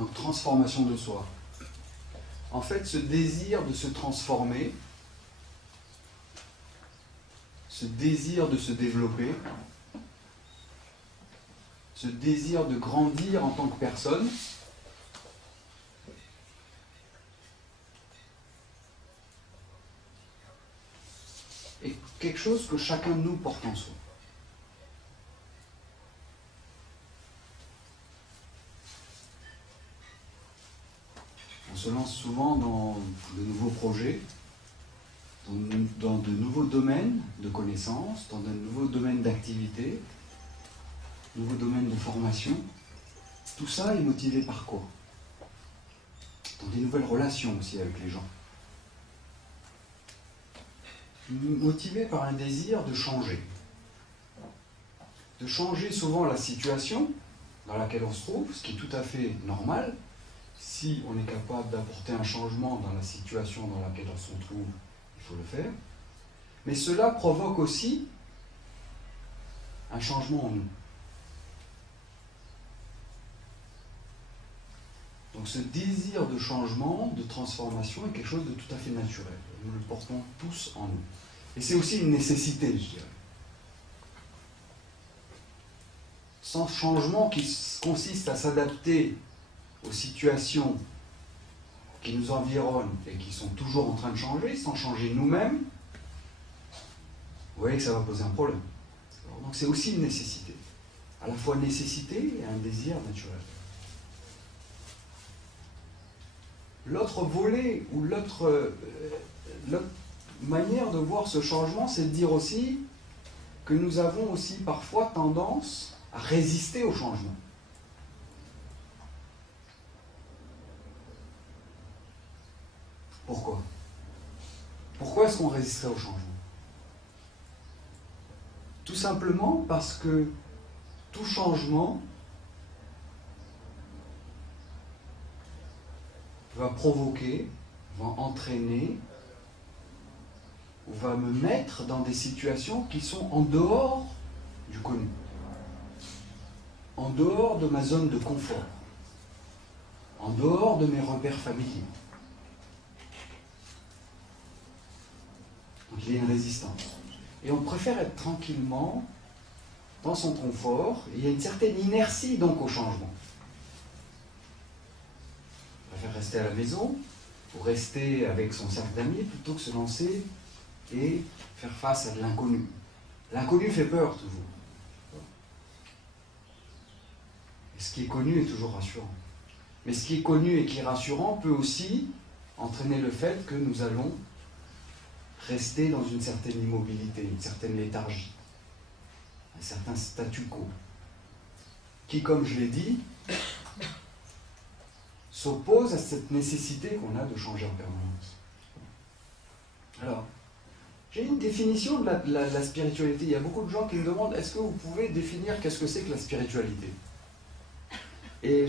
Donc transformation de soi. En fait, ce désir de se transformer, ce désir de se développer, ce désir de grandir en tant que personne, est quelque chose que chacun de nous porte en soi. On se lance souvent dans de nouveaux projets, dans de nouveaux domaines de connaissances, dans de nouveaux domaines d'activité, nouveaux domaines de formation. Tout ça est motivé par quoi? Dans des nouvelles relations aussi avec les gens. Motivé par un désir de changer. De changer souvent la situation dans laquelle on se trouve, ce qui est tout à fait normal. Si on est capable d'apporter un changement dans la situation dans laquelle on se trouve, il faut le faire. Mais cela provoque aussi un changement en nous. Donc ce désir de changement, de transformation est quelque chose de tout à fait naturel. Nous le portons tous en nous. Et c'est aussi une nécessité, je dirais. Sans changement qui consiste à s'adapter aux situations qui nous environnent et qui sont toujours en train de changer, sans changer nous-mêmes, vous voyez que ça va poser un problème. Donc c'est aussi une nécessité. À la fois nécessité et un désir naturel. L'autre volet ou l'autre manière de voir ce changement, c'est de dire aussi que nous avons aussi parfois tendance à résister au changement. Pourquoi? Pourquoi est-ce qu'on résisterait au changement? Tout simplement parce que tout changement va provoquer, va entraîner, ou va me mettre dans des situations qui sont en dehors du connu, en dehors de ma zone de confort, en dehors de mes repères familiers. Donc il y a une résistance. Et on préfère être tranquillement dans son confort, et il y a une certaine inertie donc au changement. On préfère rester à la maison, ou rester avec son cercle d'amis, plutôt que se lancer et faire face à de l'inconnu. L'inconnu fait peur toujours. Et ce qui est connu est toujours rassurant. Mais ce qui est connu et qui est rassurant peut aussi entraîner le fait que nous allons rester dans une certaine immobilité, une certaine léthargie, un certain statu quo, qui, comme je l'ai dit, s'oppose à cette nécessité qu'on a de changer en permanence. Alors, j'ai une définition de la spiritualité. Il y a beaucoup de gens qui me demandent, est-ce que vous pouvez définir qu'est-ce que c'est que la spiritualité? Et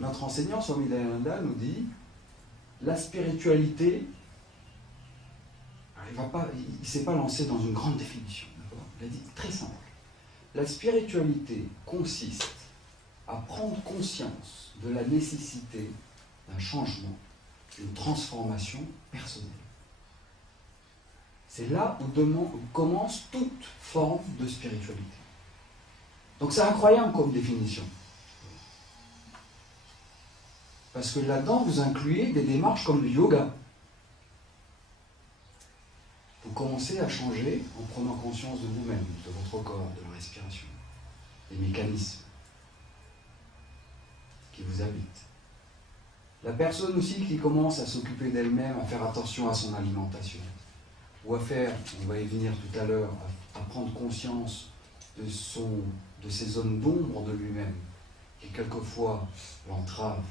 notre enseignant, Swami Dayananda, nous dit, la spiritualité, il ne s'est pas lancé dans une grande définition. Il a dit très simple. La spiritualité consiste à prendre conscience de la nécessité d'un changement, d'une transformation personnelle. C'est là où commence toute forme de spiritualité. Donc c'est incroyable comme définition. Parce que là-dedans, vous incluez des démarches comme le yoga. Vous commencez à changer en prenant conscience de vous-même, de votre corps, de la respiration, des mécanismes qui vous habitent. La personne aussi qui commence à s'occuper d'elle-même, à faire attention à son alimentation, ou à faire, on va y venir tout à l'heure, à prendre conscience de ces zones d'ombre de lui-même, qui quelquefois l'entravent.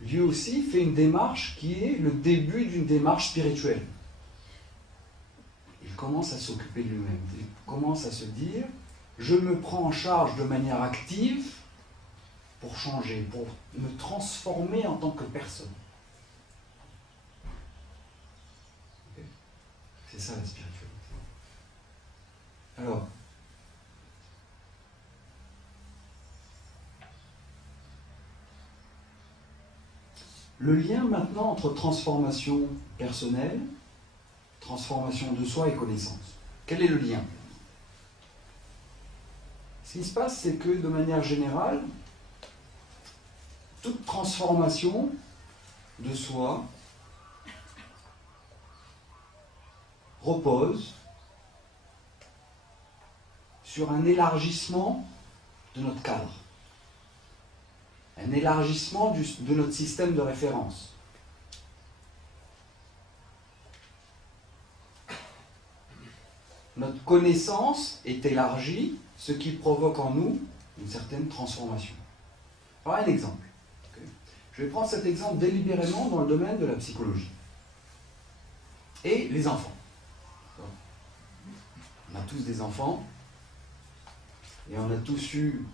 Lui aussi fait une démarche qui est le début d'une démarche spirituelle. Il commence à s'occuper de lui-même. Il commence à se dire, je me prends en charge de manière active pour changer, pour me transformer en tant que personne. Okay. C'est ça la spiritualité. Alors, Le lien maintenant entre transformation personnelle, transformation de soi et connaissance. Quel est le lien? Ce qui se passe, c'est que de manière générale, toute transformation de soi repose sur un élargissement de notre cadre, un élargissement de notre système de référence. Notre connaissance est élargie, ce qui provoque en nous une certaine transformation. Alors un exemple. Je vais prendre cet exemple délibérément dans le domaine de la psychologie. Et les enfants. On a tous des enfants, et on a tous eu,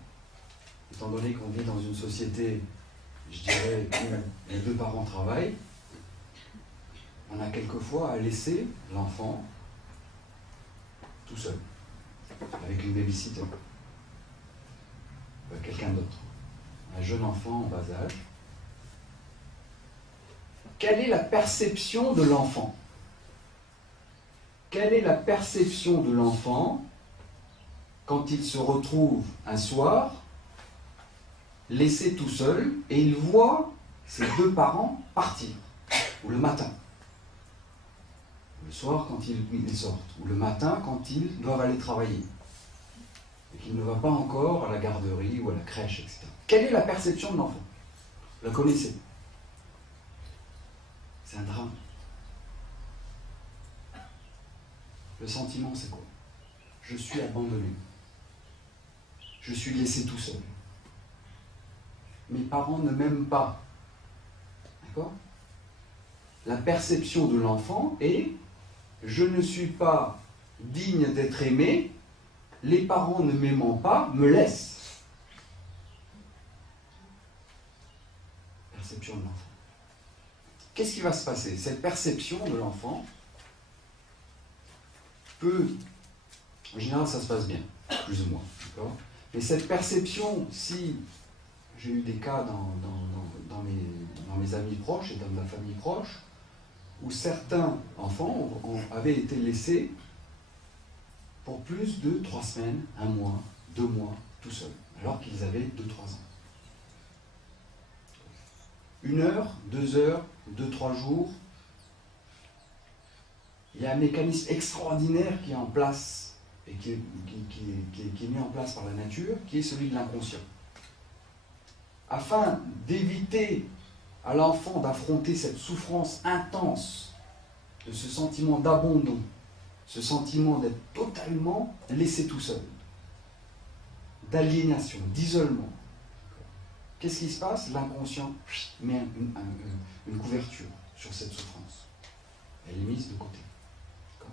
étant donné qu'on vit dans une société, je dirais, où les deux parents travaillent, on a quelquefois à laisser l'enfant tout seul, avec une babysitter, quelqu'un d'autre, un jeune enfant en bas âge. Quelle est la perception de l'enfant? Quelle est la perception de l'enfant quand il se retrouve un soir, laissé tout seul, et il voit ses deux parents partir, ou le matin, le soir quand ils sortent, ou le matin quand ils doivent aller travailler, et qu'il ne va pas encore à la garderie ou à la crèche, etc. Quelle est la perception de l'enfant? Vous la connaissez? C'est un drame. Le sentiment, c'est quoi? Je suis abandonné. Je suis laissé tout seul. Mes parents ne m'aiment pas. D'accord? La perception de l'enfant est « je ne suis pas digne d'être aimé, les parents ne m'aimant pas me laissent ». Perception de l'enfant. Qu'est-ce qui va se passer? Cette perception de l'enfant peut, en général ça se passe bien, plus ou moins, d'accord? Mais cette perception, si j'ai eu des cas dans mes amis proches et dans ma famille proche, où certains enfants avaient été laissés pour plus de 3 semaines, 1 mois, 2 mois, tout seuls, alors qu'ils avaient 2-3 ans. 1 heure, 2 heures, 2-3 jours, il y a un mécanisme extraordinaire qui est en place, et qui est mis en place par la nature, qui est celui de l'inconscient. Afin d'éviter à l'enfant d'affronter cette souffrance intense, de ce sentiment d'abandon, ce sentiment d'être totalement laissé tout seul, d'aliénation, d'isolement. Qu'est-ce qui se passe? L'inconscient met une couverture sur cette souffrance. Elle est mise de côté.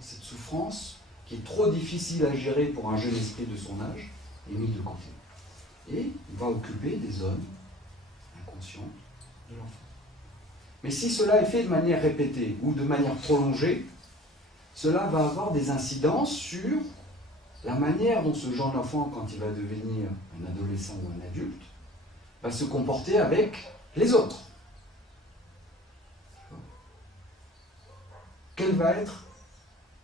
Cette souffrance, qui est trop difficile à gérer pour un jeune esprit de son âge, est mise de côté. Et il va occuper des zones inconscientes de l'enfant. Mais si cela est fait de manière répétée ou de manière prolongée, cela va avoir des incidences sur la manière dont ce jeune enfant, quand il va devenir un adolescent ou un adulte, va se comporter avec les autres. Quel va être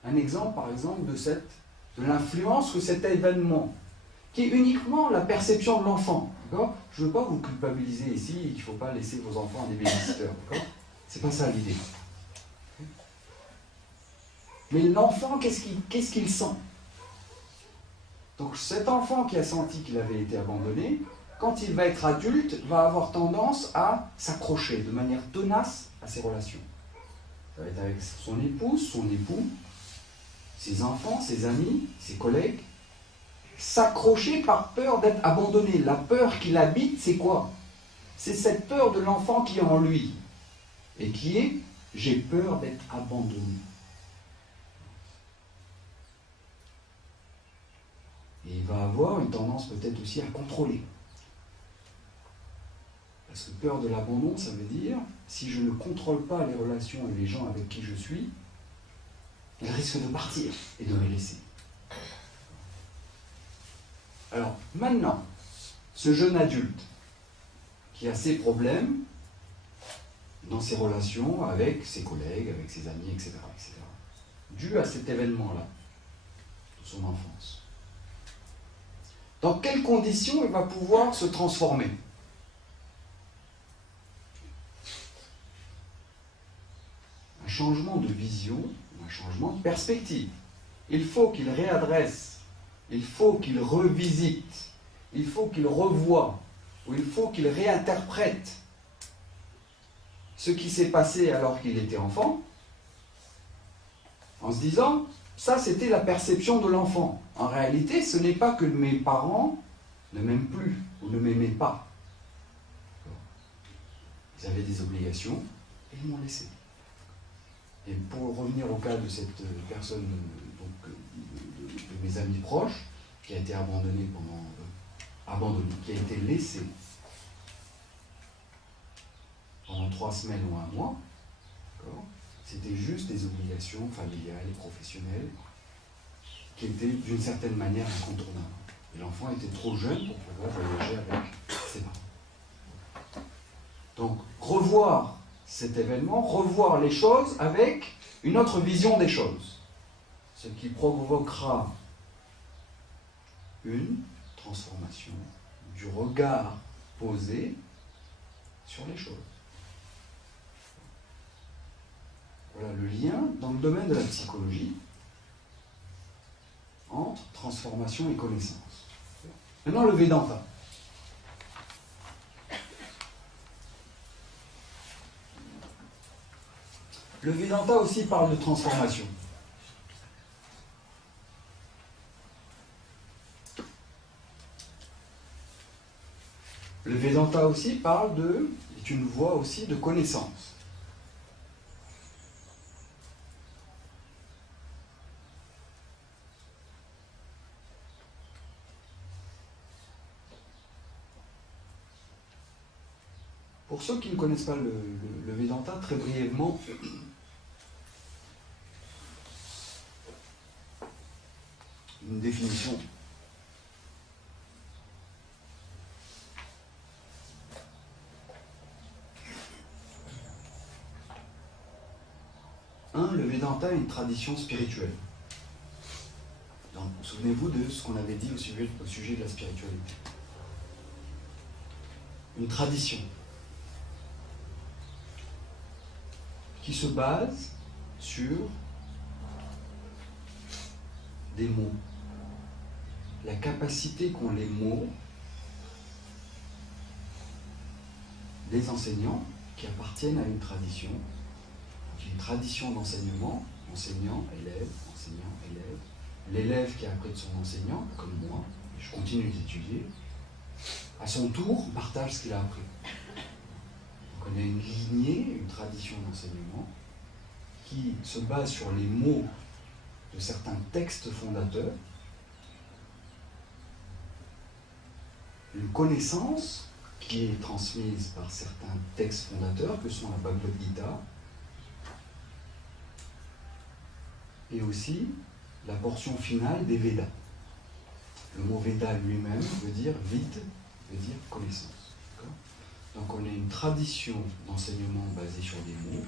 un exemple, par exemple, de l'influence que cet événement, qui est uniquement la perception de l'enfant. Je ne veux pas vous culpabiliser ici et qu'il ne faut pas laisser vos enfants à des babysitters. C'est pas ça l'idée. Mais l'enfant, qu'est-ce qu'il sent? Donc cet enfant qui a senti qu'il avait été abandonné, quand il va être adulte, va avoir tendance à s'accrocher de manière tenace à ses relations. Ça va être avec son épouse, son époux, ses enfants, ses amis, ses collègues, s'accrocher par peur d'être abandonné. La peur qui l'habite, c'est quoi? C'est cette peur de l'enfant qui est en lui, et qui est « j'ai peur d'être abandonné ». Et il va avoir une tendance peut-être aussi à contrôler. Parce que peur de l'abandon, ça veut dire, si je ne contrôle pas les relations et les gens avec qui je suis, ils risquent de partir et de me laisser. Alors, maintenant, ce jeune adulte qui a ses problèmes, dans ses relations avec ses collègues, avec ses amis, etc. Dû à cet événement-là, de son enfance. Dans quelles conditions il va pouvoir se transformer? Un changement de vision, un changement de perspective. Il faut qu'il réadresse, il faut qu'il revisite, il faut qu'il revoie, ou il faut qu'il réinterprète ce qui s'est passé alors qu'il était enfant, en se disant, ça c'était la perception de l'enfant. En réalité, ce n'est pas que mes parents ne m'aiment plus ou ne m'aimaient pas. Ils avaient des obligations et ils m'ont laissé. Et pour revenir au cas de cette personne, donc, de mes amis proches, qui a été abandonnée qui a été laissée pendant 3 semaines ou 1 mois, c'était juste des obligations familiales et professionnelles qui étaient d'une certaine manière incontournables. Et l'enfant était trop jeune pour pouvoir voyager avec ses parents. Donc, revoir cet événement, revoir les choses avec une autre vision des choses. Ce qui provoquera une transformation du regard posé sur les choses. Voilà le lien dans le domaine de la psychologie entre transformation et connaissance. Maintenant, le Vedanta. Le Vedanta aussi parle de transformation. Le Vedanta aussi est une voie aussi de connaissance. Pour ceux qui ne connaissent pas le Vedanta, très brièvement, une définition. Le Vedanta est une tradition spirituelle. Donc, souvenez-vous de ce qu'on avait dit au sujet de la spiritualité. Une tradition qui se base sur des mots. La capacité qu'ont les mots des enseignants qui appartiennent à une tradition, une tradition d'enseignement, enseignant, élève, l'élève qui a appris de son enseignant, comme moi, et je continue d'étudier, à son tour partage ce qu'il a appris. Donc on a une lignée, une tradition d'enseignement qui se base sur les mots de certains textes fondateurs, une connaissance qui est transmise par certains textes fondateurs que sont la Bhagavad Gita, et aussi la portion finale des Védas. Le mot Veda lui-même veut dire vide, veut dire connaissance. Donc on a une tradition d'enseignement basée sur des mots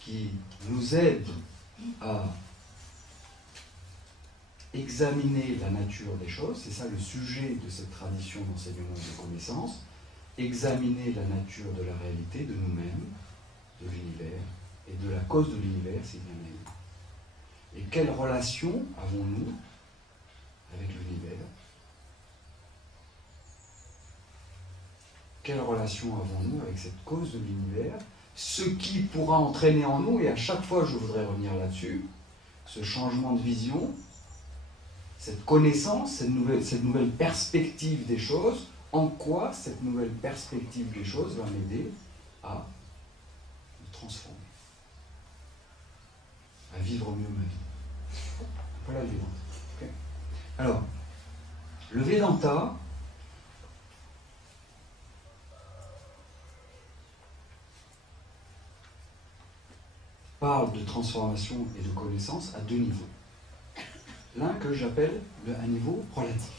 qui nous aide à examiner la nature des choses, c'est ça le sujet de cette tradition d'enseignement de connaissance, examiner la nature de la réalité, de nous-mêmes, de l'univers, et de la cause de l'univers, c'est bien elle. Et quelle relation avons-nous avec l'univers? Quelle relation avons-nous avec cette cause de l'univers? Ce qui pourra entraîner en nous, et à chaque fois je voudrais revenir là-dessus, ce changement de vision, cette connaissance, cette nouvelle perspective des choses, en quoi cette nouvelle perspective des choses va m'aider à me transformer, à vivre mieux ma vie. Voilà le Vedanta. Okay. Alors, le Vedanta, parle de transformation et de connaissance à 2 niveaux. L'un que j'appelle un niveau relatif.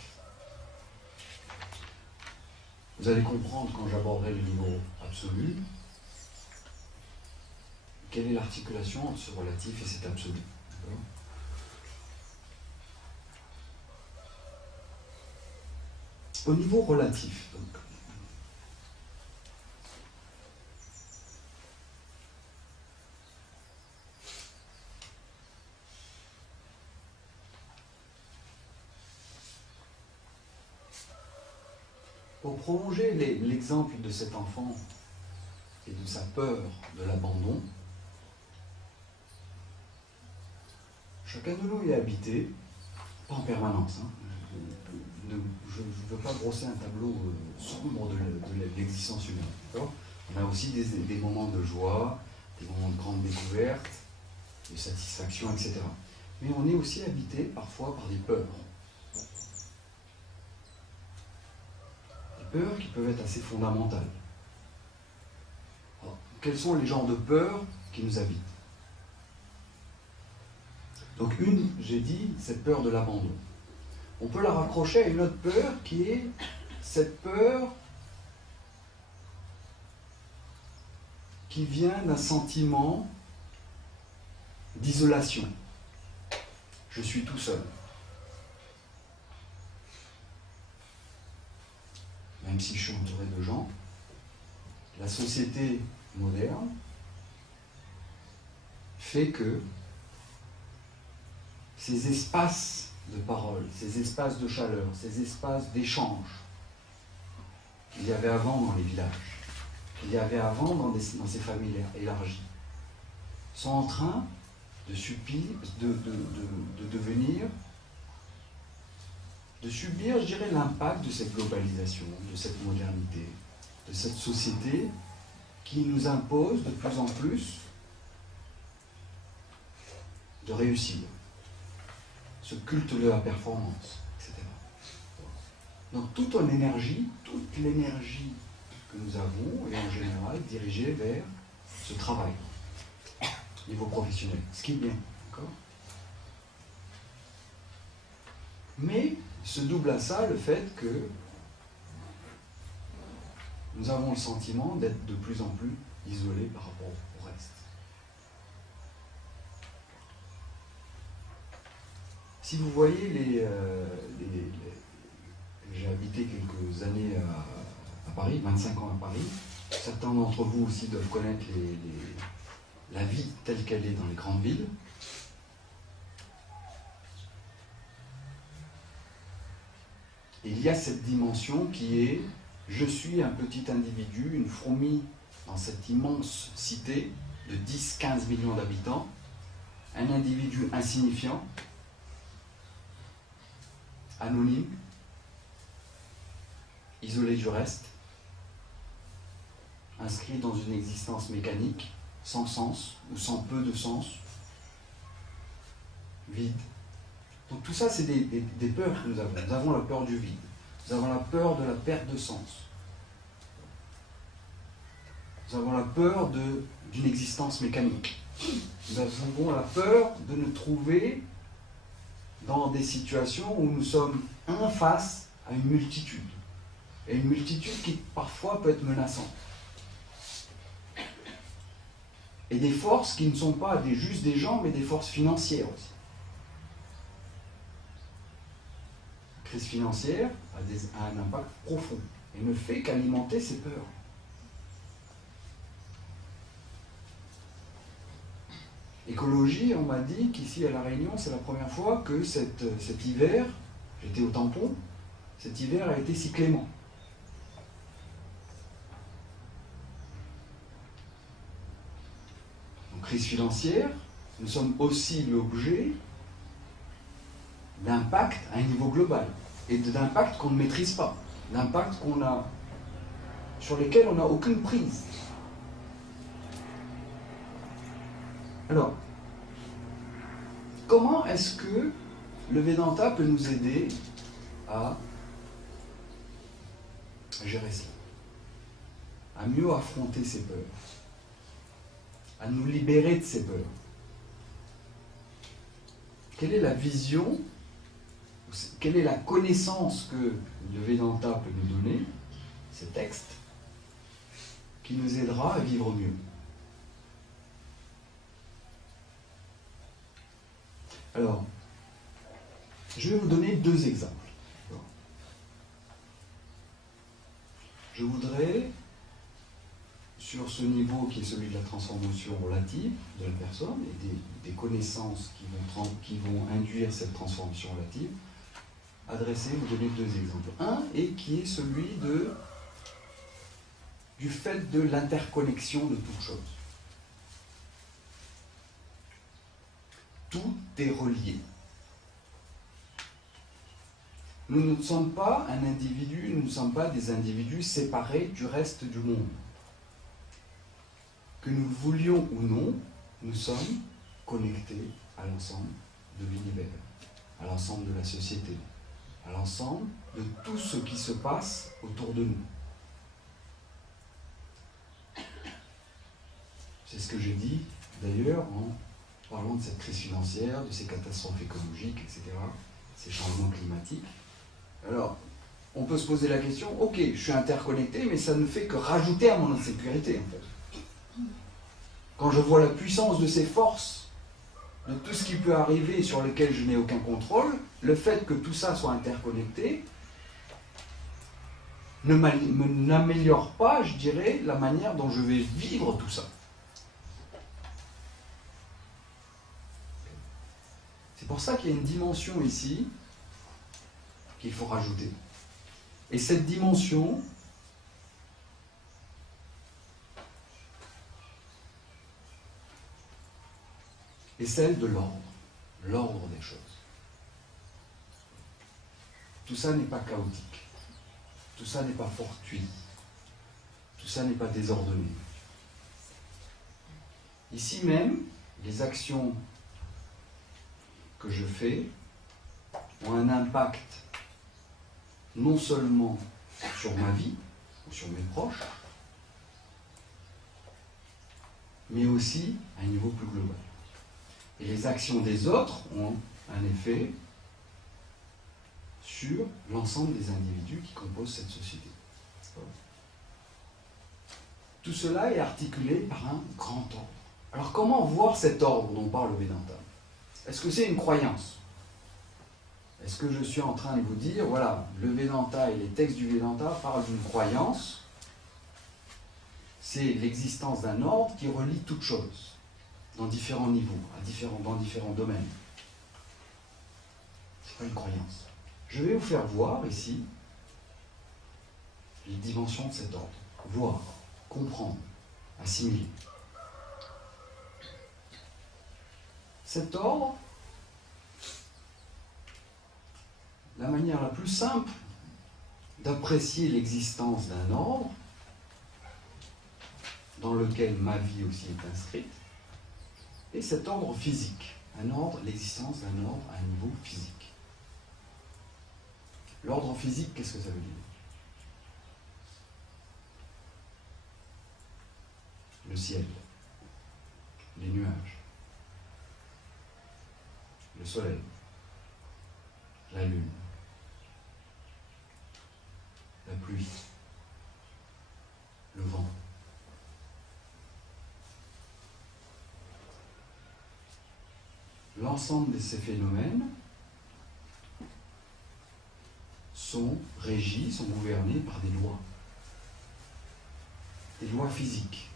Vous allez comprendre quand j'aborderai le niveau absolu. Quelle est l'articulation entre ce relatif et cet absolu? Au niveau relatif, donc, pour prolonger l'exemple de cet enfant et de sa peur de l'abandon, chacun de nous est habité, pas en permanence, hein. Je ne veux pas brosser un tableau sombre de l'existence humaine. On a aussi des moments de joie, des moments de grande découverte, de satisfaction, etc. Mais on est aussi habité parfois par des peurs. Des peurs qui peuvent être assez fondamentales. Alors, quels sont les genres de peurs qui nous habitent? Donc une, j'ai dit, cette peur de l'abandon. On peut la raccrocher à une autre peur qui est cette peur qui vient d'un sentiment d'isolation. Je suis tout seul. Même si je suis entouré de gens, la société moderne fait que ces espaces de parole, ces espaces de chaleur, ces espaces d'échange qu'il y avait avant dans les villages, qu'il y avait avant dans ces familles élargies, sont en train de subir, je dirais, l'impact de cette globalisation, de cette modernité, de cette société qui nous impose de plus en plus de réussir. Ce culte de la performance, etc. Donc toute l'énergie que nous avons est en général dirigée vers ce travail, au niveau professionnel, ce qui est bien, d'accord ? Mais se double à ça le fait que nous avons le sentiment d'être de plus en plus isolés par rapport au reste. Si vous voyez j'ai habité quelques années à Paris, 25 ans à Paris. Certains d'entre vous aussi doivent connaître la vie telle qu'elle est dans les grandes villes. Il y a cette dimension qui est « je suis un petit individu, une fourmi dans cette immense cité de 10-15 millions d'habitants, un individu insignifiant, anonyme, isolé du reste, inscrit dans une existence mécanique, sans sens ou sans peu de sens, vide. » Donc tout ça, c'est des peurs que nous avons. Nous avons la peur du vide. Nous avons la peur de la perte de sens. Nous avons la peur d'une existence mécanique. Nous avons la peur de nous trouver dans des situations où nous sommes un face à une multitude. Et une multitude qui parfois peut être menaçante. Et des forces qui ne sont pas juste des gens, mais des forces financières aussi. La crise financière a un impact profond et ne fait qu'alimenter ces peurs. Écologie, on m'a dit qu'ici à La Réunion, c'est la première fois que cet hiver, j'étais au tampon, cet hiver a été si clément. Donc, crise financière, nous sommes aussi l'objet d'impact à un niveau global, et d'impact qu'on ne maîtrise pas, d'impact sur lesquels on n'a aucune prise. Alors, comment est-ce que le Vedanta peut nous aider à gérer cela, à mieux affronter ces peurs, à nous libérer de ces peurs? Quelle est la vision, quelle est la connaissance que le Vedanta peut nous donner, ces textes, qui nous aidera à vivre mieux. Alors, je vais vous donner deux exemples. Je voudrais, sur ce niveau qui est celui de la transformation relative de la personne et des connaissances qui vont induire cette transformation relative, vous donner deux exemples. Un, et qui est celui du fait de l'interconnexion de toute chose. Tout est relié. Nous ne sommes pas un individu, nous ne sommes pas des individus séparés du reste du monde. Que nous le voulions ou non, nous sommes connectés à l'ensemble de l'univers, à l'ensemble de la société, à l'ensemble de tout ce qui se passe autour de nous. C'est ce que j'ai dit d'ailleurs en parlant de cette crise financière, de ces catastrophes écologiques, etc., ces changements climatiques. Alors, on peut se poser la question, ok, je suis interconnecté, mais ça ne fait que rajouter à mon insécurité, en fait. Quand je vois la puissance de ces forces, de tout ce qui peut arriver et sur lequel je n'ai aucun contrôle, le fait que tout ça soit interconnecté n'améliore pas, je dirais, la manière dont je vais vivre tout ça. C'est pour ça qu'il y a une dimension ici qu'il faut rajouter. Et cette dimension, est celle de l'ordre des choses. Tout ça n'est pas chaotique, tout ça n'est pas fortuit, tout ça n'est pas désordonné. Ici même, les actions que je fais ont un impact non seulement sur ma vie ou sur mes proches, mais aussi à un niveau plus global. Et les actions des autres ont un effet sur l'ensemble des individus qui composent cette société. Tout cela est articulé par un grand ordre. Alors comment voir cet ordre dont parle le Vedanta ? Est-ce que c'est une croyance ? Est-ce que je suis en train de vous dire, voilà, le Vedanta et les textes du Vedanta parlent d'une croyance, c'est l'existence d'un ordre qui relie toutes choses, dans différents niveaux, dans différents domaines. Ce n'est pas une croyance. Je vais vous faire voir ici les dimensions de cet ordre. Voir, comprendre, assimiler. Cet ordre, la manière la plus simple d'apprécier l'existence d'un ordre, dans lequel ma vie aussi est inscrite, est cet ordre physique. L'existence d'un ordre à un niveau physique. L'ordre physique, qu'est-ce que ça veut dire ? Le ciel, les nuages, le soleil, la lune, la pluie, le vent. L'ensemble de ces phénomènes sont régis, sont gouvernés par des lois physiques.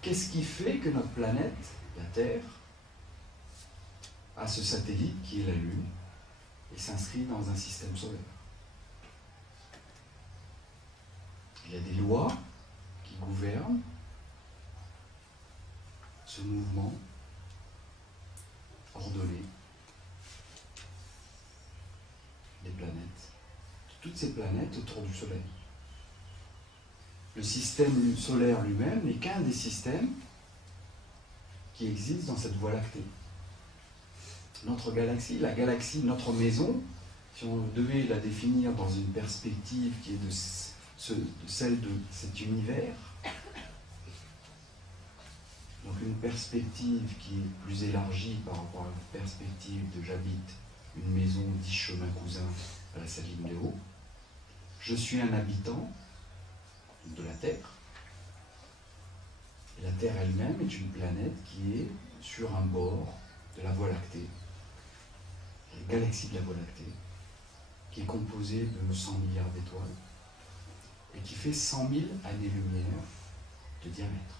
Qu'est-ce qui fait que notre planète, la Terre, a ce satellite qui est la Lune et s'inscrit dans un système solaire? Il y a des lois qui gouvernent ce mouvement ordonné des planètes, toutes ces planètes autour du Soleil. Le système solaire lui-même n'est qu'un des systèmes qui existent dans cette Voie lactée. Notre galaxie, la galaxie, notre maison, si on devait la définir dans une perspective qui est de celle de cet univers, donc une perspective qui est plus élargie par rapport à la perspective de j'habite une maison 10 chemins cousins à la Saline des Hauts. Je suis un habitant de la Terre. Terre elle-même est une planète qui est sur un bord de la Voie lactée, la galaxie de la Voie lactée, qui est composée de 100 milliards d'étoiles et qui fait 100 000 années-lumière de diamètre.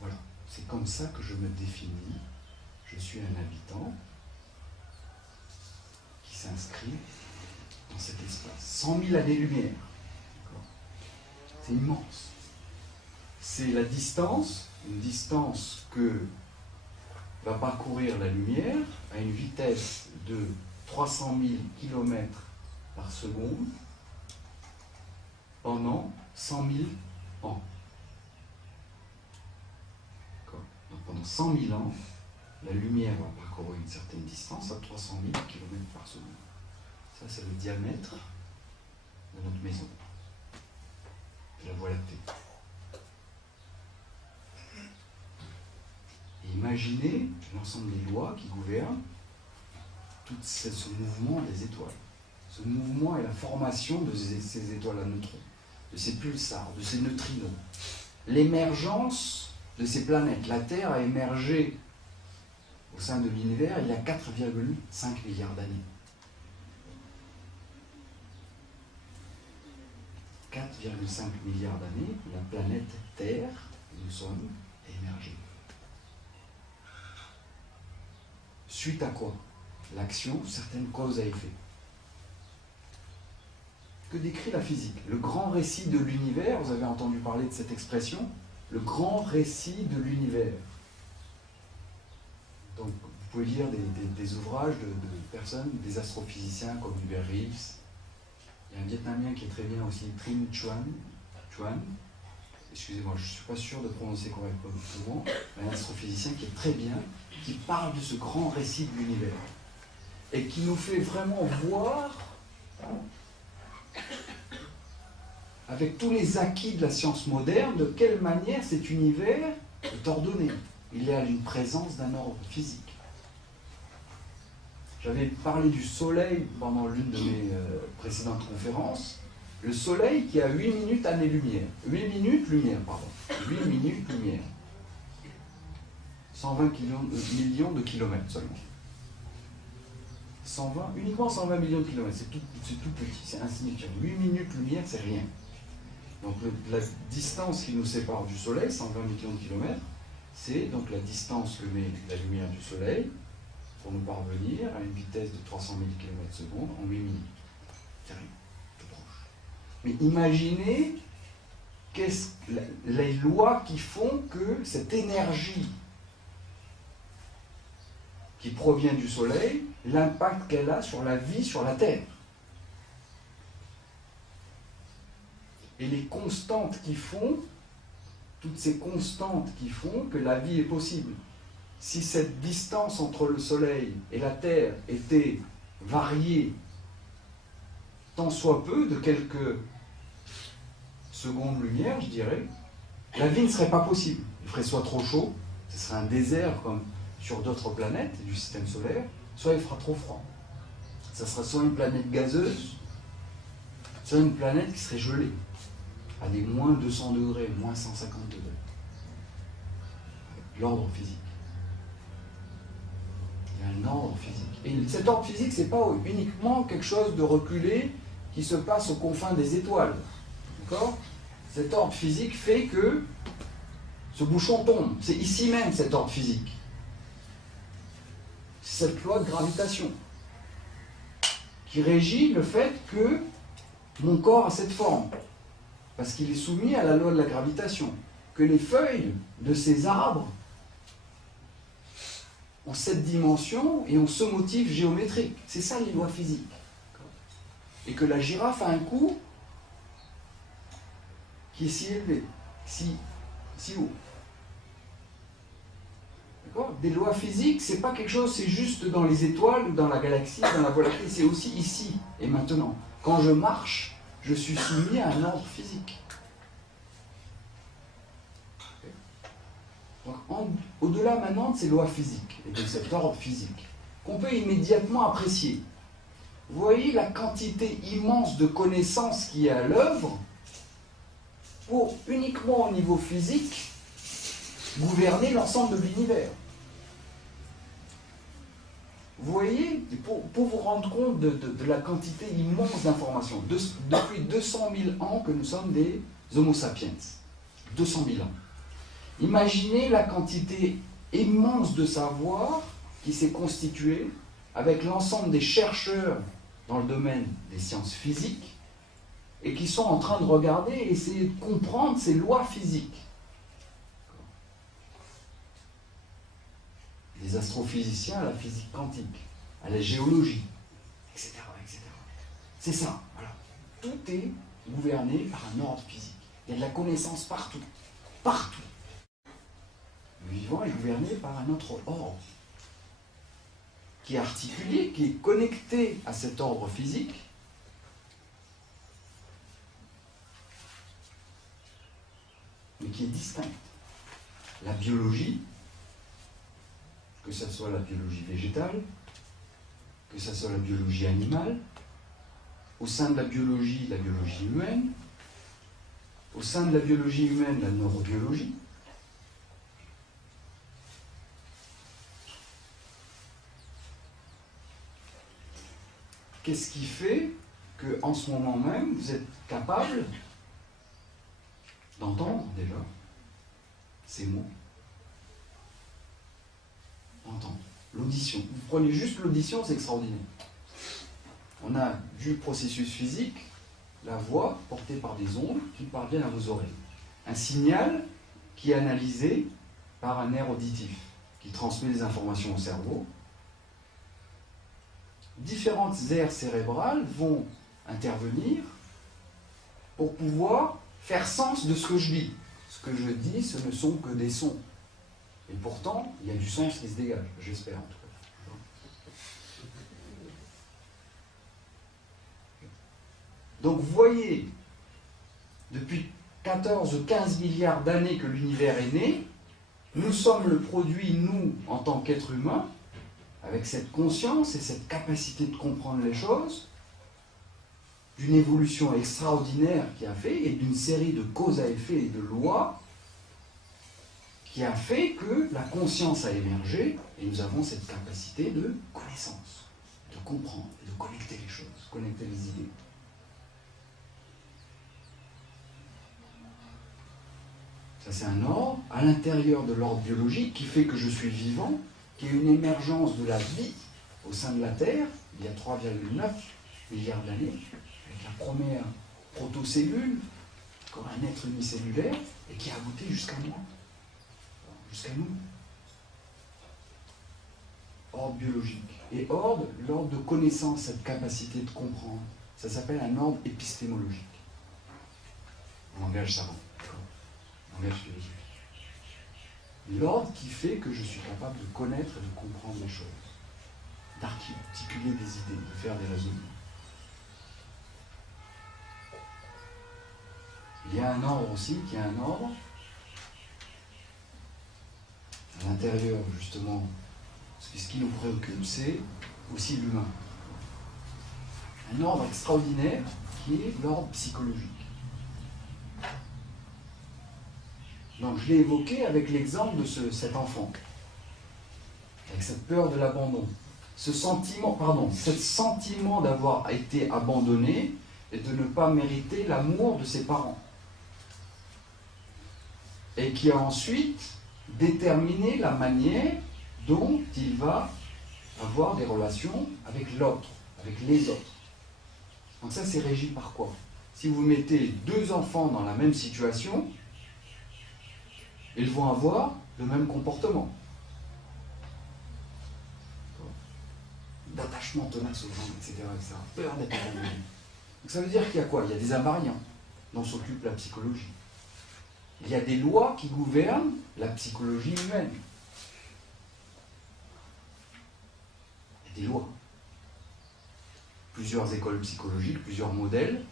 Voilà, c'est comme ça que je me définis. Je suis un habitant qui s'inscrit dans cet espace. 100 000 années-lumière. C'est immense. C'est la distance, une distance que va parcourir la lumière à une vitesse de 300 000 km par seconde pendant 100 000 ans. Donc pendant 100 000 ans, la lumière va parcourir une certaine distance à 300 000 km par seconde. Ça, c'est le diamètre de notre maison, de la Voie lactée. Et imaginez l'ensemble des lois qui gouvernent tout ce mouvement des étoiles. Ce mouvement est la formation de ces étoiles à neutrons, de ces pulsars, de ces neutrinos. L'émergence de ces planètes. La Terre a émergé au sein de l'univers il y a 4,5 milliards d'années. 4,5 milliards d'années, la planète Terre, nous sommes, est émergée. Suite à quoi? L'action, certaines causes à effet. Que décrit la physique? Le grand récit de l'univers, vous avez entendu parler de cette expression, le grand récit de l'univers. Donc, vous pouvez lire des ouvrages de personnes, des astrophysiciens comme Hubert Reeves. Il y a un Vietnamien qui est très bien aussi, Trinh Truan. Excusez-moi, je ne suis pas sûr de prononcer correctement. Un astrophysicien qui est très bien, qui parle de ce grand récit de l'univers. Et qui nous fait vraiment voir, avec tous les acquis de la science moderne, de quelle manière cet univers est ordonné. Il y a une présence d'un ordre physique. J'avais parlé du Soleil pendant l'une de mes précédentes conférences. Le Soleil qui a 8 minutes année-lumière. 8 minutes lumière, pardon. 8 minutes lumière. 120 millions de kilomètres seulement. Uniquement 120 millions de kilomètres. C'est tout petit, c'est insignifiant. 8 minutes lumière, c'est rien. Donc la distance qui nous sépare du Soleil, 120 millions de kilomètres, c'est donc la distance que met la lumière du Soleil pour nous parvenir à une vitesse de 300 000 km/s en 8 minutes. C'est rien, tout proche. Mais imaginez les lois qui font que cette énergie qui provient du Soleil, l'impact qu'elle a sur la vie sur la Terre. Et les constantes qui font, toutes ces constantes qui font que la vie est possible. Si cette distance entre le Soleil et la Terre était variée tant soit peu, de quelques secondes-lumière, je dirais, la vie ne serait pas possible. Il ferait soit trop chaud, ce serait un désert comme sur d'autres planètes du système solaire, soit il fera trop froid. Ça sera soit une planète gazeuse, soit une planète qui serait gelée, à des moins 200 degrés, moins 150 degrés. L'ordre physique. Il y a un ordre physique. Et cet ordre physique, ce n'est pas uniquement quelque chose de reculé qui se passe aux confins des étoiles. D'accord? Cet ordre physique fait que ce bouchon tombe. C'est ici même cet ordre physique. C'est cette loi de gravitation qui régit le fait que mon corps a cette forme. Parce qu'il est soumis à la loi de la gravitation. Que les feuilles de ces arbres ont cette dimension et ont ce motif géométrique. C'est ça les lois physiques. Et que la girafe a un cou qui est si élevé, si haut. D'accord ? Des lois physiques, c'est pas quelque chose, c'est juste dans les étoiles, ou dans la galaxie, dans la Voie lactée, c'est aussi ici et maintenant. Quand je marche, je suis soumis à un ordre physique. Donc, au-delà maintenant de ces lois physiques et de cet ordre physique, qu'on peut immédiatement apprécier, vous voyez la quantité immense de connaissances qui est à l'œuvre pour uniquement au niveau physique gouverner l'ensemble de l'univers. Vous voyez, pour vous rendre compte de la quantité immense d'informations, depuis 200 000 ans que nous sommes des Homo sapiens, 200 000 ans. Imaginez la quantité immense de savoir qui s'est constituée avec l'ensemble des chercheurs dans le domaine des sciences physiques et qui sont en train de regarder et essayer de comprendre ces lois physiques. Des astrophysiciens à la physique quantique, à la géologie, etc. etc. C'est ça, voilà. Tout est gouverné par un ordre physique. Il y a de la connaissance partout, partout. Le vivant est gouverné par un autre ordre, qui est articulé, qui est connecté à cet ordre physique, mais qui est distinct. La biologie, que ce soit la biologie végétale, que ce soit la biologie animale, au sein de la biologie humaine, au sein de la biologie humaine, la neurobiologie. Qu'est-ce qui fait qu'en ce moment même, vous êtes capable d'entendre déjà ces mots? Entendre. L'audition. Vous prenez juste l'audition, c'est extraordinaire. On a du processus physique, la voix portée par des ondes qui parviennent à vos oreilles. Un signal qui est analysé par un nerf auditif qui transmet les informations au cerveau. Différentes aires cérébrales vont intervenir pour pouvoir faire sens de ce que je dis. Ce que je dis, ce ne sont que des sons. Et pourtant, il y a du sens qui se dégage, j'espère en tout cas. Donc vous voyez, depuis 14 ou 15 milliards d'années que l'univers est né, nous sommes le produit, nous, en tant qu'êtres humains, avec cette conscience et cette capacité de comprendre les choses, d'une évolution extraordinaire qui a fait, et d'une série de causes à effet et de lois, qui a fait que la conscience a émergé, et nous avons cette capacité de connaissance, de comprendre, de connecter les choses, connecter les idées. Ça, c'est un ordre à l'intérieur de l'ordre biologique qui fait que je suis vivant, qui est une émergence de la vie au sein de la Terre, il y a 3,9 milliards d'années, avec la première protocellule, comme un être unicellulaire, et qui a abouti jusqu'à moi, jusqu'à nous. Ordre biologique. Et l'ordre de connaissance, cette capacité de comprendre, ça s'appelle un ordre épistémologique. En langage savant, en langage philosophique. L'ordre qui fait que je suis capable de connaître et de comprendre les choses, d'articuler des idées, de faire des raisonnements. Il y a un ordre aussi qui est un ordre à l'intérieur, justement, ce qui nous préoccupe, c'est aussi l'humain. Un ordre extraordinaire qui est l'ordre psychologique. Donc je l'ai évoqué avec l'exemple de cet enfant, avec cette peur de l'abandon. Ce sentiment d'avoir été abandonné et de ne pas mériter l'amour de ses parents. Et qui a ensuite déterminé la manière dont il va avoir des relations avec l'autre, avec les autres. Donc ça, c'est régi par quoi? Si vous mettez deux enfants dans la même situation, ils vont avoir le même comportement. D'attachement tenace aux gens, etc., etc. Peur d'être abandonné. Donc ça veut dire qu'il y a quoi? Il y a des invariants dont s'occupe la psychologie. Il y a des lois qui gouvernent la psychologie humaine. Il y a des lois. Plusieurs écoles psychologiques, plusieurs modèles.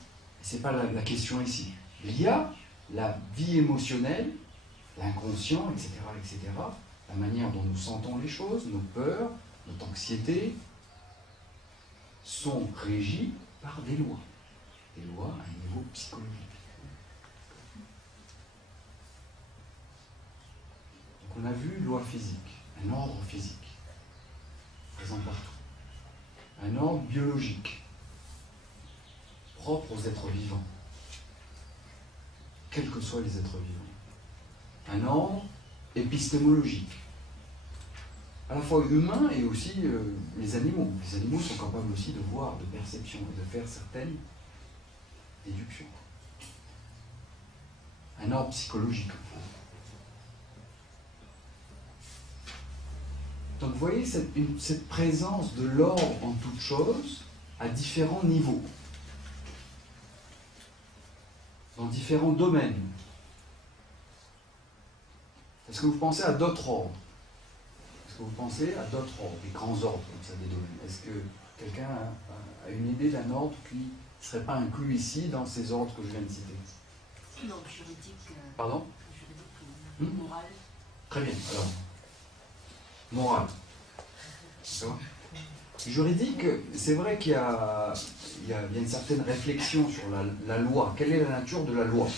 Ce n'est pas la question ici. Il y a la vie émotionnelle, l'inconscient, etc., etc., la manière dont nous sentons les choses, nos peurs, notre anxiété, sont régis par des lois à un niveau psychologique. vu loi physique, un ordre physique, présent partout. Un ordre biologique, propre aux êtres vivants, quels que soient les êtres vivants. Un ordre épistémologique, à la fois humain et aussi les animaux. Les animaux sont capables aussi de voir, de perception et de faire certaines déductions. Un ordre psychologique. Donc vous voyez cette présence de l'ordre en toute chose à différents niveaux, dans différents domaines. Est-ce que vous pensez à d'autres ordres? Est-ce que vous pensez à d'autres ordres, des grands ordres comme ça, des domaines? Est-ce que quelqu'un a une idée d'un ordre qui ne serait pas inclus ici dans ces ordres que je viens de citer? L'ordre juridique. Pardon? Juridique, moral. Très bien, alors. Moral. D'accord. Juridique, c'est vrai qu'il y a une certaine réflexion sur la loi. Quelle est la nature de la loi?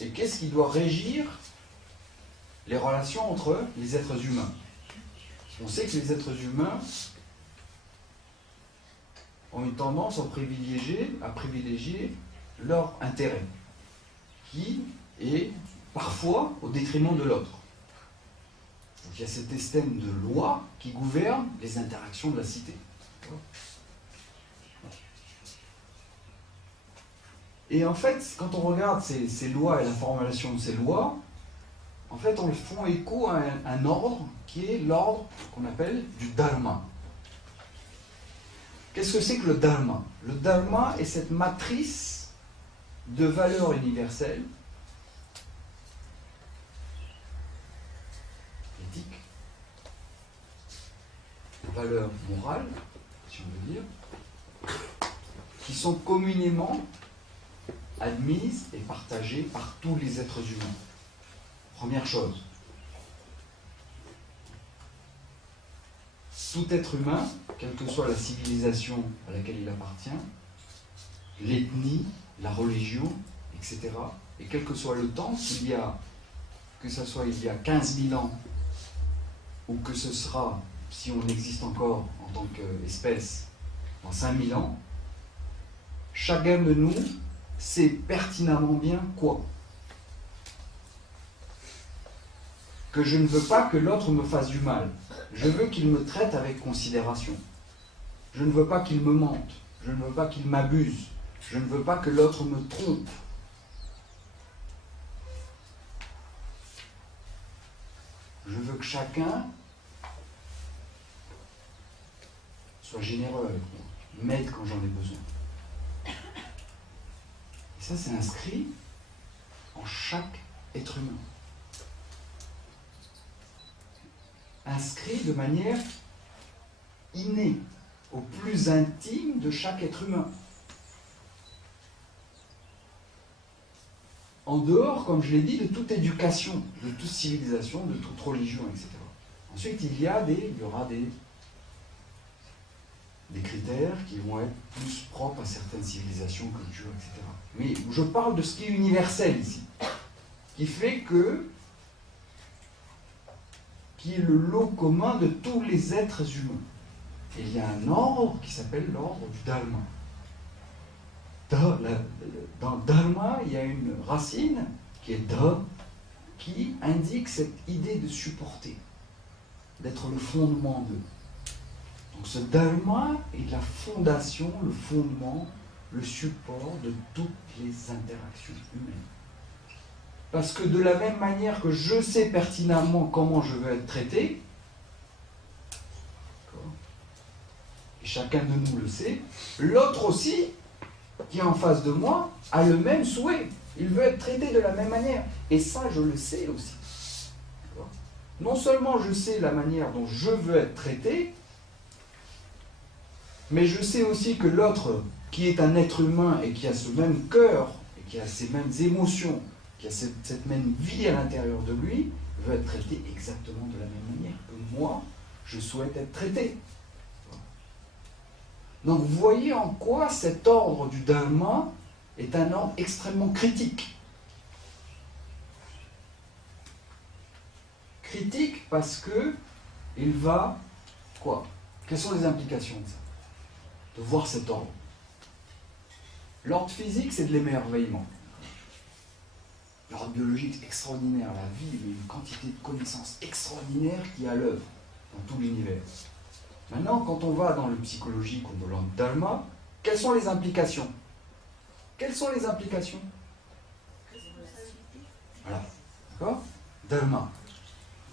Et qu'est-ce qui doit régir les relations entre les êtres humains? On sait que les êtres humains ont une tendance à privilégier leur intérêt, qui est parfois au détriment de l'autre. Donc il y a cet système de loi qui gouverne les interactions de la cité. Et en fait, quand on regarde ces lois et la formulation de ces lois, en fait, on font écho à un ordre qui est l'ordre qu'on appelle du dharma. Qu'est-ce que c'est que le dharma? Le dharma est cette matrice de valeurs universelles, éthiques, valeurs morales, si on veut dire, qui sont communément admises et partagées par tous les êtres humains. Première chose, tout être humain, quelle que soit la civilisation à laquelle il appartient, l'ethnie, la religion, etc., et quel que soit le temps qu'il y a, que ce soit il y a 15 000 ans, ou que ce sera, si on existe encore en tant qu'espèce, dans 5 000 ans, chacun de nous sait pertinemment bien quoi? Que je ne veux pas que l'autre me fasse du mal. Je veux qu'il me traite avec considération. Je ne veux pas qu'il me mente. Je ne veux pas qu'il m'abuse. Je ne veux pas que l'autre me trompe. Je veux que chacun soit généreux avec moi, m'aide quand j'en ai besoin. Et ça, c'est inscrit en chaque être humain. Inscrit de manière innée, au plus intime de chaque être humain. En dehors, comme je l'ai dit, de toute éducation, de toute civilisation, de toute religion, etc. Ensuite, il y aura des critères qui vont être plus propres à certaines civilisations, cultures, etc. Mais je parle de ce qui est universel ici, qui fait que qui est le lot commun de tous les êtres humains. Et il y a un ordre qui s'appelle l'ordre du dharma. Dans dharma, il y a une racine qui est da, qui indique cette idée de supporter, d'être le fondement de. Donc ce dharma est la fondation, le fondement, le support de toutes les interactions humaines. Parce que de la même manière que je sais pertinemment comment je veux être traité, et chacun de nous le sait, l'autre aussi, qui est en face de moi, a le même souhait. Il veut être traité de la même manière. Et ça, je le sais aussi. Non seulement je sais la manière dont je veux être traité, mais je sais aussi que l'autre, qui est un être humain et qui a ce même cœur, et qui a ces mêmes émotions, qui a cette même vie à l'intérieur de lui, veut être traité exactement de la même manière que moi, je souhaite être traité. Donc vous voyez en quoi cet ordre du dharma est un ordre extrêmement critique. Critique parce que il va quoi? Quelles sont les implications de ça? De voir cet ordre. L'ordre physique, c'est de l'émerveillement. L'ordre biologique, c'est extraordinaire. La vie, il y a une quantité de connaissances extraordinaires qui est à l'œuvre dans tout l'univers. Maintenant, quand on va dans le psychologique ou dans le dharma, quelles sont les implications? Quelles sont les implications? Voilà. D'accord? Dharma.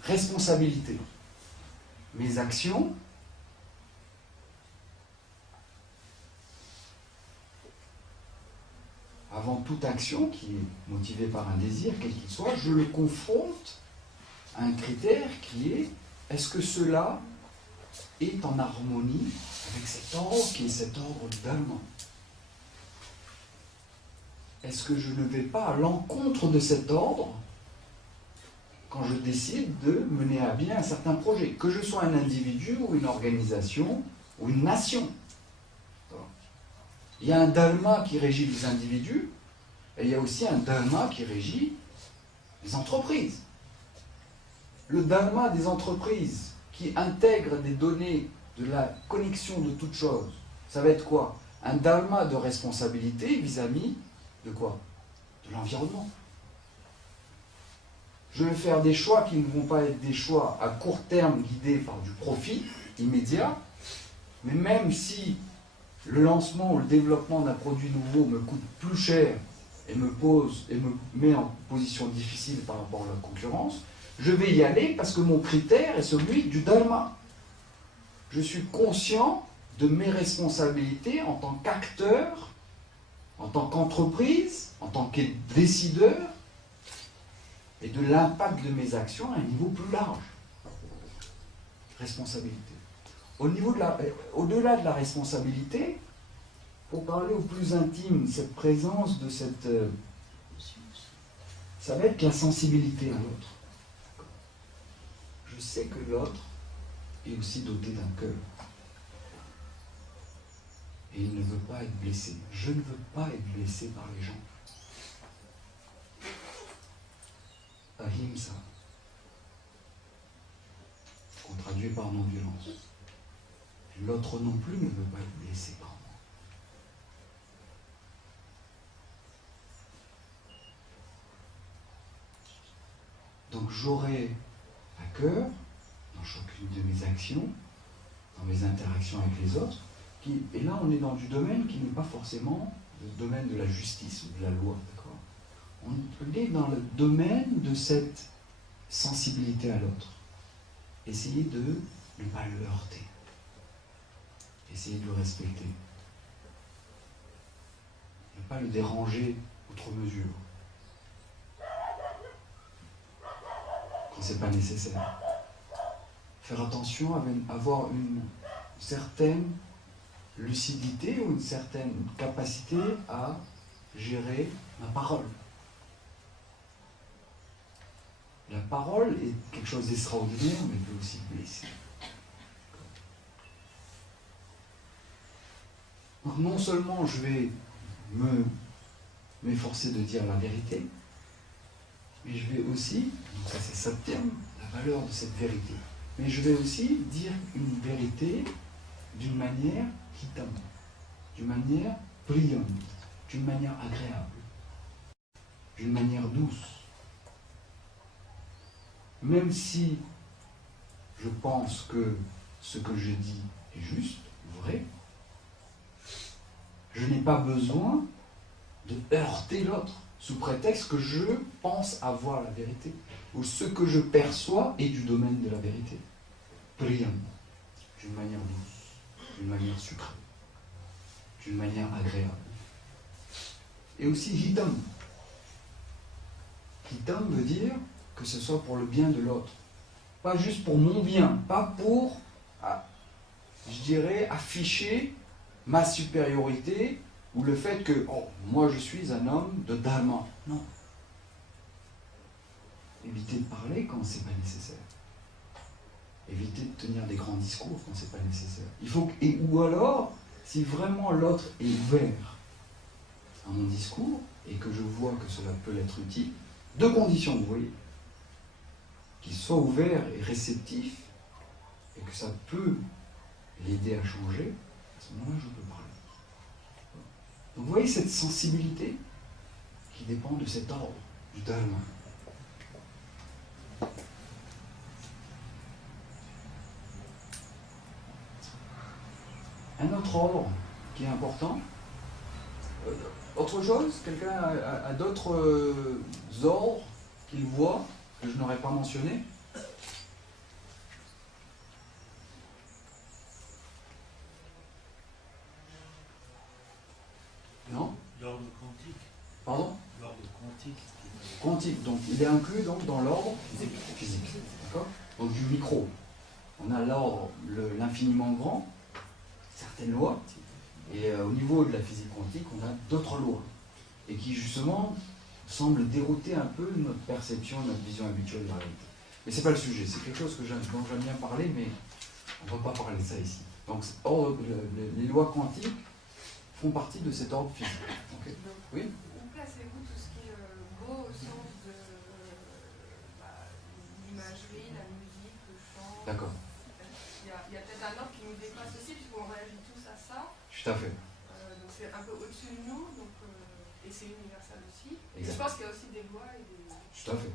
Responsabilité. Mes actions avant toute action qui est motivée par un désir, quel qu'il soit, je le confronte à un critère qui est est-ce que cela est en harmonie avec cet ordre qui est cet ordre dharma? Est-ce que je ne vais pas à l'encontre de cet ordre quand je décide de mener à bien un certain projet, que je sois un individu ou une organisation ou une nation? Il y a un dharma qui régit les individus et il y a aussi un dharma qui régit les entreprises. Le dharma des entreprises qui intègre des données de la connexion de toutes choses, ça va être quoi? Un dharma de responsabilité vis-à-vis de quoi? De l'environnement. Je vais faire des choix qui ne vont pas être des choix à court terme guidés par du profit immédiat, mais même si le lancement ou le développement d'un produit nouveau me coûte plus cher et me met en position difficile par rapport à la concurrence, je vais y aller parce que mon critère est celui du dharma. Je suis conscient de mes responsabilités en tant qu'acteur, en tant qu'entreprise, en tant que décideur, et de l'impact de mes actions à un niveau plus large. Responsabilité. Au-delà de la responsabilité, pour parler au plus intime, cette présence de cette... ça va être la sensibilité à l'autre. Je sais que l'autre est aussi doté d'un cœur. Et il ne veut pas être blessé. Je ne veux pas être blessé par les gens. Ahimsa, qu'on traduit par non-violence. L'autre non plus ne veut pas être blessé par moi. Donc j'aurai à cœur, dans chacune de mes actions, dans mes interactions avec les autres, et là on est dans du domaine qui n'est pas forcément le domaine de la justice ou de la loi, d'accord? On est dans le domaine de cette sensibilité à l'autre. Essayez de ne pas le heurter. Essayez de le respecter. Ne pas le déranger outre mesure. Quand ce n'est pas nécessaire. Faire attention à avoir une certaine lucidité ou une certaine capacité à gérer ma parole. La parole est quelque chose d'extraordinaire, mais peut aussi blesser. Donc non seulement je vais m'efforcer de dire la vérité, mais je vais aussi, donc ça c'est Satyam, la valeur de cette vérité, mais je vais aussi dire une vérité d'une manière hitam, d'une manière brillante, d'une manière agréable, d'une manière douce. Même si je pense que ce que je dis est juste, vrai, je n'ai pas besoin de heurter l'autre sous prétexte que je pense avoir la vérité, ou ce que je perçois est du domaine de la vérité. Priyam, d'une manière douce, d'une manière sucrée, d'une manière agréable. Et aussi hitam. Hitam veut dire que ce soit pour le bien de l'autre. Pas juste pour mon bien, pas pour, je dirais, afficher ma supériorité ou le fait que, oh, moi je suis un homme de dharma. Non. Évitez de parler quand c'est pas nécessaire. Évitez de tenir des grands discours quand c'est pas nécessaire. Ou alors, si vraiment l'autre est ouvert à mon discours et que je vois que cela peut être utile, deux conditions, vous voyez. qu'il soit ouvert et réceptif, et que ça peut l'aider à changer, à ce moment-là, je peux parler. Donc vous voyez cette sensibilité qui dépend de cet ordre du Dharma. Un autre ordre qui est important. Autre chose, quelqu'un a d'autres ordres qu'il voit que je n'aurais pas mentionné? Non? L'ordre quantique. Pardon? L'ordre quantique. Quantique, donc il est inclus donc, dans l'ordre physique. D'accord? Donc du micro. On a l'ordre, l'infiniment grand, certaines lois, et au niveau de la physique quantique, on a d'autres lois, et qui justement semblent dérouter un peu notre perception, notre vision habituelle de la réalité. Mais c'est pas le sujet, c'est quelque chose dont j'aime bien parler, mais on ne va pas parler de ça ici. Donc les lois quantiques font partie de cet ordre physique. Okay. Oui? Où placez-vous tout ce qui est beau au sens de l'imagerie, la musique, le chant? D'accord. Il y a peut-être un ordre qui nous dépasse aussi, puisqu'on réagit tous à ça. Tout à fait. Donc c'est un peu au-dessus de nous, donc, et c'est universel aussi. Et Exact. je pense qu'il y a aussi des lois et des... Tout à fait.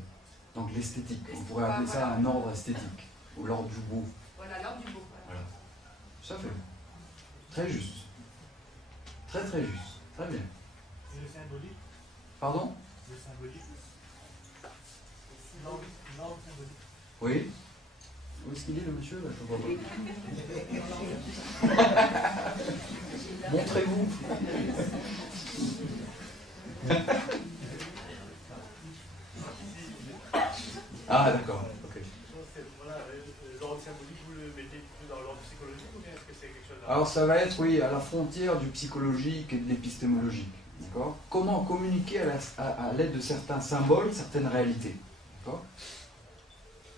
Donc l'esthétique, on pourrait appeler ça un ordre esthétique, ou l'ordre du beau. Voilà, l'ordre du beau. Voilà. Tout à fait. Très juste. Très très juste. Très bien. Et le symbolique? Pardon? Le symbolique? L'ordre symbolique. Oui. Où est-ce qu'il est le monsieur là? Je ne vois pas. Montrez-vous. Ah d'accord. Ok. Voilà, l'ordre symbolique, vous le mettez plutôt dans l'ordre psychologique ou bien est-ce que c'est quelque chose Alors ça va être, oui, à la frontière du psychologique et de l'épistémologique. D'accord? Comment communiquer à l'aide de certains symboles, certaines réalités. D'accord?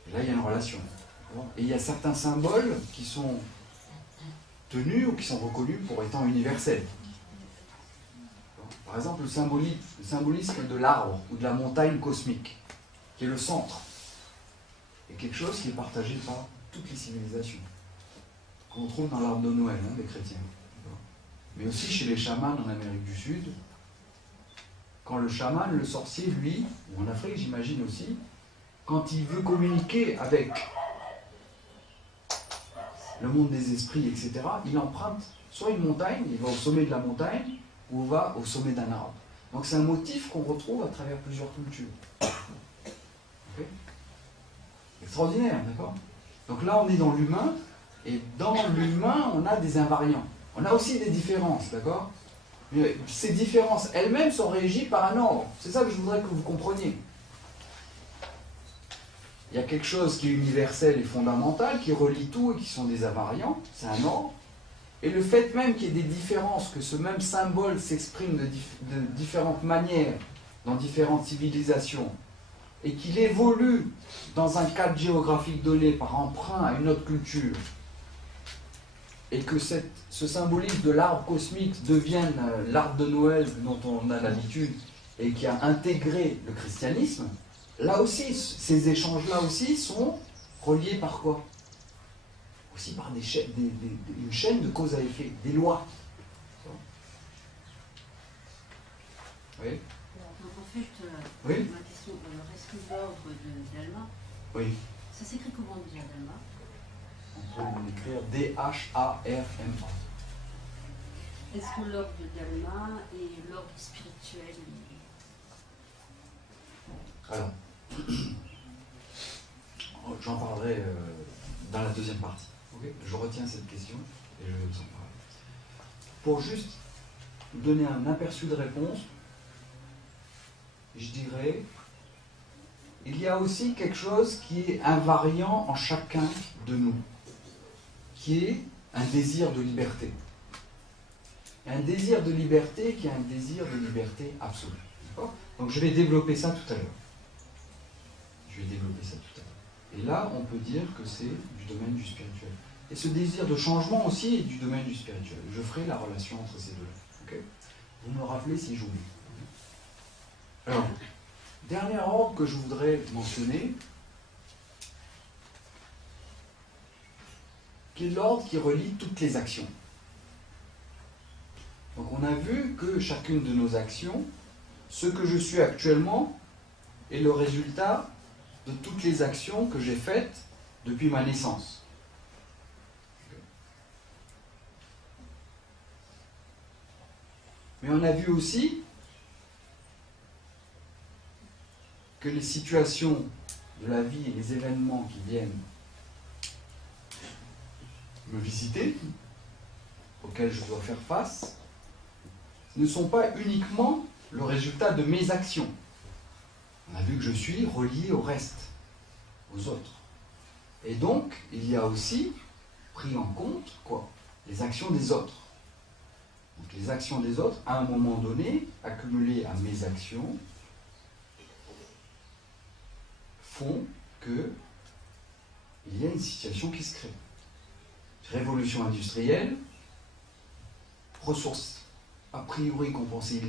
Et là, il y a une relation. Et il y a certains symboles qui sont tenus ou qui sont reconnus pour étant universels. Par exemple, le symbolisme de l'arbre ou de la montagne cosmique, qui est le centre, est quelque chose qui est partagé par toutes les civilisations, qu'on trouve dans l'arbre de Noël, des chrétiens. Mais aussi chez les chamans en Amérique du Sud, quand le chaman, le sorcier, lui, ou en Afrique j'imagine aussi, quand il veut communiquer avec le monde des esprits, etc., il emprunte soit une montagne, il va au sommet de la montagne, ou va au sommet d'un arbre. Donc c'est un motif qu'on retrouve à travers plusieurs cultures. Okay? Extraordinaire, d'accord? Donc là on est dans l'humain, et dans l'humain on a des invariants. On a aussi des différences, d'accord? Mais ces différences elles-mêmes sont régies par un ordre. C'est ça que je voudrais que vous compreniez. Il y a quelque chose qui est universel et fondamental, qui relie tout et qui sont des invariants, c'est un ordre. Et le fait même qu'il y ait des différences, que ce même symbole s'exprime de différentes manières dans différentes civilisations, et qu'il évolue dans un cadre géographique donné par emprunt à une autre culture, et que ce symbolisme de l'arbre cosmique devienne l'arbre de Noël dont on a l'habitude, et qui a intégré le christianisme, là aussi, ces échanges-là aussi sont reliés par quoi? Aussi par une chaîne de cause à effet, des lois. Oui. Donc en fait, Oui. ma question, est-ce que l'ordre d'Alma, Oui. ça s'écrit comment déjà d'Alma? On peut l'écrire D-H-A-R-M-A. Est-ce que l'ordre d'Alma et l'ordre spirituel? Alors, j'en parlerai dans la deuxième partie. Okay, je retiens cette question et je vais vous en parler. Pour juste vous donner un aperçu de réponse, je dirais, il y a aussi quelque chose qui est invariant en chacun de nous, qui est un désir de liberté. Un désir de liberté qui est un désir de liberté absolue. Donc je vais développer ça tout à l'heure. Et là, on peut dire que c'est du domaine du spirituel. Et ce désir de changement aussi est du domaine du spirituel. Je ferai la relation entre ces deux-là. Okay? Vous me rappelez si j'oublie. Alors, dernier ordre que je voudrais mentionner, qui est l'ordre qui relie toutes les actions. Donc on a vu que chacune de nos actions, ce que je suis actuellement, est le résultat de toutes les actions que j'ai faites depuis ma naissance. Mais on a vu aussi que les situations de la vie et les événements qui viennent me visiter, auxquels je dois faire face, ne sont pas uniquement le résultat de mes actions. On a vu que je suis relié au reste, aux autres. Et donc, il y a aussi pris en compte quoi? Les actions des autres. Donc les actions des autres, à un moment donné, accumulées à mes actions, font que il y a une situation qui se crée. Révolution industrielle, ressources a priori qu'on pensait